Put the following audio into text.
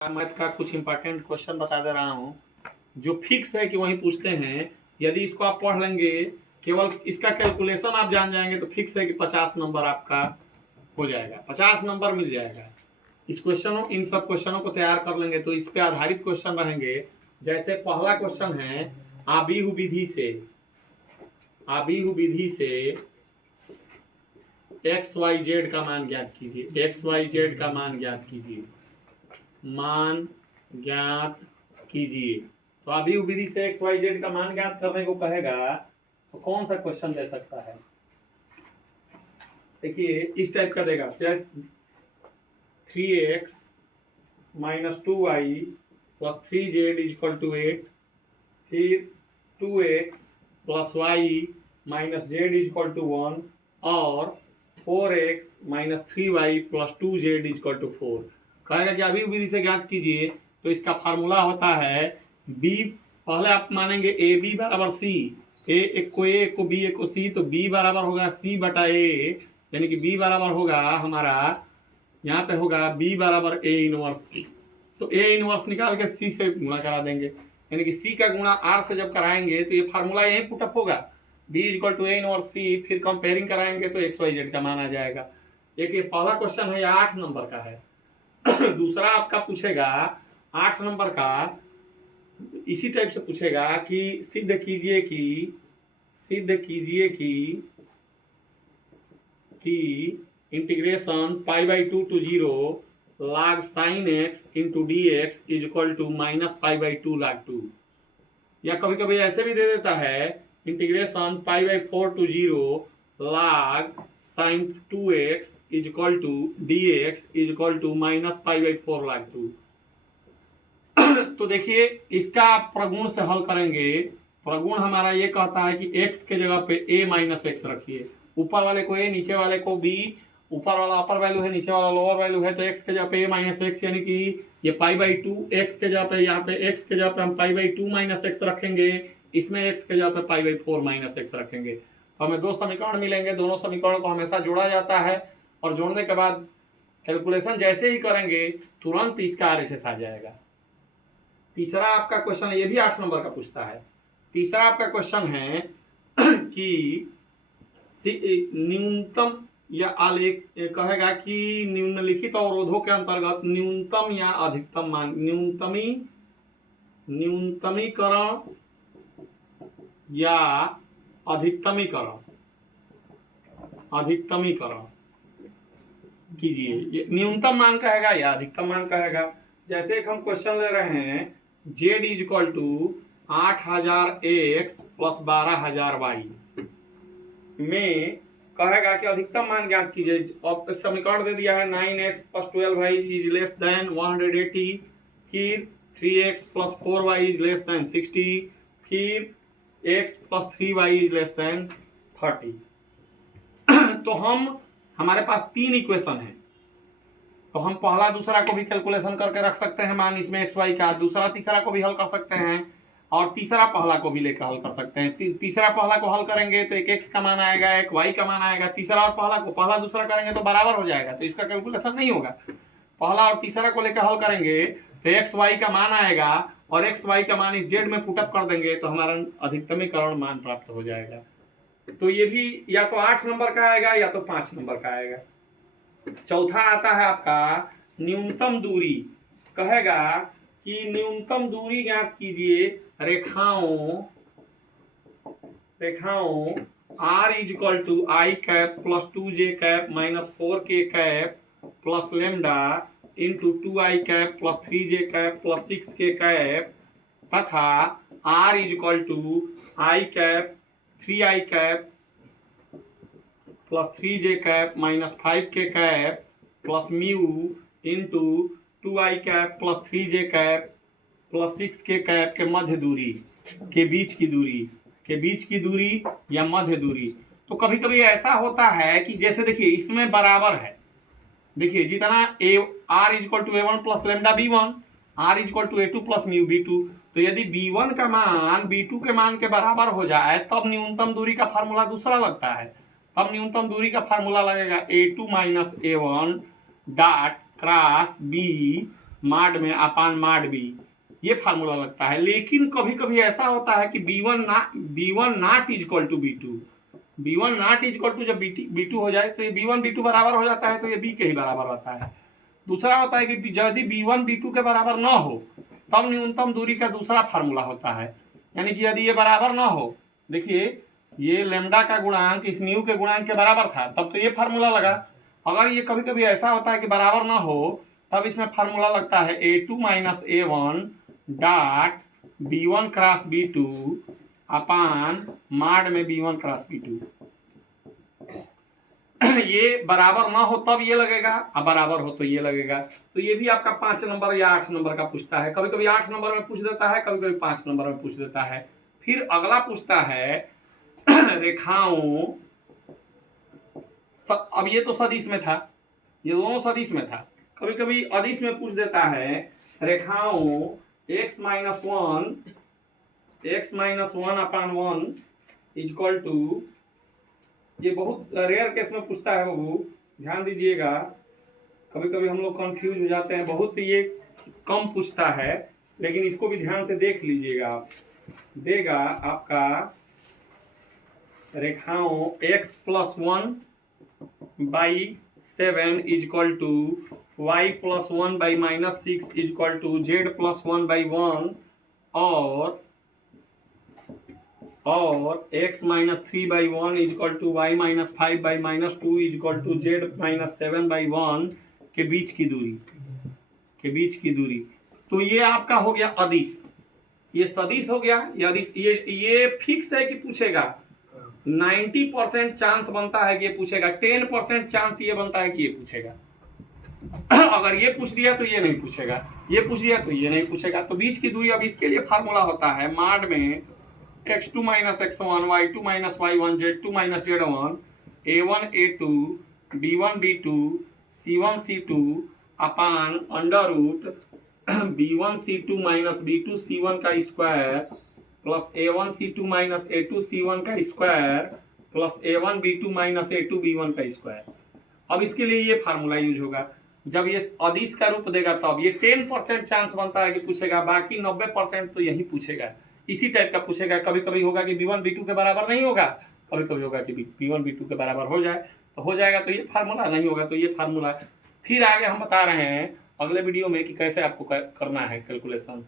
Math का कुछ important question बता दे रहा हूँ जो फिक्स है कि वही पूछते हैं। यदि इसको आप पढ़ लेंगे, केवल इसका कैलकुलेशन आप जान जाएंगे तो फिक्स है कि 50 नंबर आपका हो जाएगा, 50 नंबर मिल जाएगा। इन सब क्वेश्चनों को तैयार कर लेंगे तो इस पे आधारित क्वेश्चन रहेंगे। जैसे पहला क्वेश्चन है, आबीहु विधि से एक्स वाई जेड का मान ज्ञात कीजिए। एक्स वाई जेड का मान ज्ञात कीजिए। तो अभी विधि से एक्स वाई जेड का मान ज्ञात करने को कहेगा तो कौन सा क्वेश्चन दे सकता है? देखिए इस टाइप का देगा, प्लस 3x - 2y + 3z = 8, फिर 2x + y - z = 1 और 4x - 3y + 2z = 4। कहेगा कि अभी विधि से ज्ञात कीजिए। तो इसका फार्मूला होता है b, पहले आप मानेंगे ए बी बराबर सी, एक को बी एक को सी, तो b बराबर होगा c/a, यानी कि b बराबर होगा हमारा यहाँ पे होगा b बराबर a इनवर्स सी। तो a इनवर्स निकाल के c से गुणा करा देंगे, यानी कि c का गुणा r से जब कराएंगे तो ये फार्मूला यही पुटअप होगा, b = a इनवर्स c। फिर कंपेयरिंग कराएंगे तो एक्स वाई जेड का मान आ जाएगा। एक ये पहला क्वेश्चन है, 8 नंबर का है। दूसरा आपका पूछेगा 8 नंबर का, इसी टाइप से पूछेगा कि सिद्ध कीजिए कि integration π/2 to 0 log sin x into dx = -π/2 log 2। या कभी कभी ऐसे भी दे देता है, integration π/4 to 0 log sin 2x = dx = -π/4 log 2। तो देखिए इसका आप प्रगुण से हल करेंगे। प्रगुण हमारा ये कहता है कि x के जगह पे a - x रखिए, ऊपर वाले को a, नीचे वाले को b। ऊपर वाला अपर वैल्यू है, नीचे वाला लोअर वैल्यू है, तो x के जगह पे a - x, यानी कि ये π/2। x के जगह पे यहाँ पे x के जगह पे हम π/2 - x रखेंगे, इसमें x के जगह पे π/4 - x रखेंगे। तो हमें दो समीकरण मिलेंगे। दोनों समीकरण को हमेशा जोड़ा जाता है और जोड़ने के बाद कैलकुलेशन जैसे ही करेंगे तुरंत इसका RHS आ जाएगा। तीसरा आपका क्वेश्चन, ये भी 8 नंबर का पूछता है। तीसरा आपका क्वेश्चन है कि न्यूनतम या आलेख कहेगा कि निम्नलिखित अवरोधों के अंतर्गत न्यूनतम या अधिकतम मान, न्यूनतमीकरण या अधिकतमीकरण कीजिए। ये न्यूनतम मान कहेगा या अधिकतम मान कहेगा। जैसे एक हम क्वेश्चन ले रहे हैं, z = 8000x + 12000y में कहेगा कि अधिकतम मान ज्ञात कीजिए। अब समीकरण दे दिया है 9x + 12y = 180, फिर 3x + 4y = 60, फिर x + 3y = 30। तो हमारे पास 3 इक्वेशन है, तो हम पहला दूसरा को भी कैलकुलेशन करके रख सकते हैं मान इसमें एक्स वाई का, दूसरा तीसरा को भी हल कर सकते हैं और तीसरा पहला को भी लेकर हल कर सकते हैं। तीसरा पहला को हल करेंगे तो एक एक्स का मान आएगा, एक वाई का मान आएगा। तीसरा और पहला दूसरा करेंगे तो बराबर हो जाएगा, तो इसका कैलकुलेशन नहीं होगा। पहला और तीसरा को लेकर हल करेंगे तो एक्स वाई का मान आएगा और एक्स वाई का मान इस जेड में पुटअप कर देंगे तो हमारा अधिकतमीकरण मान प्राप्त हो जाएगा। तो ये भी या तो 8 नंबर का आएगा या तो 5 नंबर का आएगा। चौथा आता है आपका न्यूनतम दूरी। कहेगा कि न्यूनतम दूरी ज्ञात कीजिए रेखाओं r = I cap + 2j cap - 4k cap + lambda × 2I cap + 3j cap + 6k cap तथा r = I cap 3I cap + 3j cap - 5k cap + mu × 2I cap + 3j cap + 6k cap के मध्य दूरी के बीच की दूरी या मध्य दूरी। तो कभी कभी ऐसा होता है कि जैसे देखिए इसमें बराबर है, देखिए जितना r = a1 + lambda b1, r = a2 + mu b2। तो यदि b1 का मान b2 के मान के बराबर हो जाए तब न्यूनतम दूरी का फार्मूला दूसरा लगता है। तब न्यूनतम दूरी का फार्मूला लगेगा a2 - a1 dot cross b माड में अपान माड बी, ये फार्मूला लगता है। लेकिन कभी कभी ऐसा होता है कि B1 not is equal to B2, B1 not is equal to जब B2 हो जाए तो ये B1 B2 बराबर हो जाता है, तो ये B के ही बराबर होता है। दूसरा होता है कि यदि B1 B2 के बराबर ना हो तब न्यूनतम दूरी का दूसरा फार्मूला होता है, यानी कि यदि ये बराबर ना हो, देखिए ये लेमडा का गुणांक इस म्यू के गुणांक के बराबर था तब तो ये फार्मूला लगा। अगर ये कभी कभी ऐसा होता है कि बराबर ना हो तब इसमें फार्मूला लगता है A2 minus A1 dot B1 cross B2 अपान माड में B1 क्रॉस B2। ये बराबर ना हो तब ये लगेगा, अब बराबर हो तो ये लगेगा। तो ये भी आपका 5 नंबर या 8 नंबर का पूछता है, कभी कभी 8 नंबर में पूछ देता है, कभी कभी 5 नंबर में पूछ देता है। फिर अगला पूछता है रेखाओं, अब ये तो सदिश में था, ये दोनों सदिश में था, कभी कभी अदिश में पूछ देता है रेखाओं x minus one upon 1 is equal to, ये बहुत रेयर केस में पूछता है बाबू, ध्यान दीजिएगा, कभी कभी हम लोग कंफ्यूज हो जाते हैं, बहुत ये कम पूछता है, लेकिन इसको भी ध्यान से देख लीजिएगा आप। देगा आपका रेखाओं x plus 1 by 7 is equal to y plus 1 by minus 6 is equal to z plus 1 by 1 और x minus 3 by 1 is equal to y minus 5 by minus 2 is equal to z minus 7 by 1 के बीच की दूरी, तो ये आपका हो गया अदिश, ये सदिश हो गया, ये अदिश, ये फिक्स है कि पूछेगा, 90% चांस बनता है कि ये पूछेगा, 10% चांस ये बनता है कि ये पूछेगा। अगर ये पूछ दिया तो ये नहीं पूछेगा, ये पूछ दिया तो ये नहीं पूछेगा। तो बीच की दूरी, अब इसके लिए फार्मूला होता है माड में x2 minus x1 y2 minus y1 z2 minus z1 a1 a2 b1 b2 c1 c2 upon under root b1 c2 minus b2 c1 का square plus a1 c2 minus a2 c1 का square plus a1 b2 minus a2 b1 का square. अब इसके लिए ये formula use होगा, जब ये अदिश का रूप देगा तब ये 10% चांस बनता है कि पूछेगा, बाकी 90% तो यही पूछेगा, इसी टाइप का पूछेगा। कभी कभी होगा कि B1 B2 के बराबर नहीं होगा, कभी कभी होगा कि B1 B2 के बराबर हो जाए, तो हो जाएगा तो ये फार्मूला, नहीं होगा तो ये फार्मूला। फिर आगे हम बता रहे हैं अगले वीडियो में कि कैसे आपको करना है कैलकुलेशन।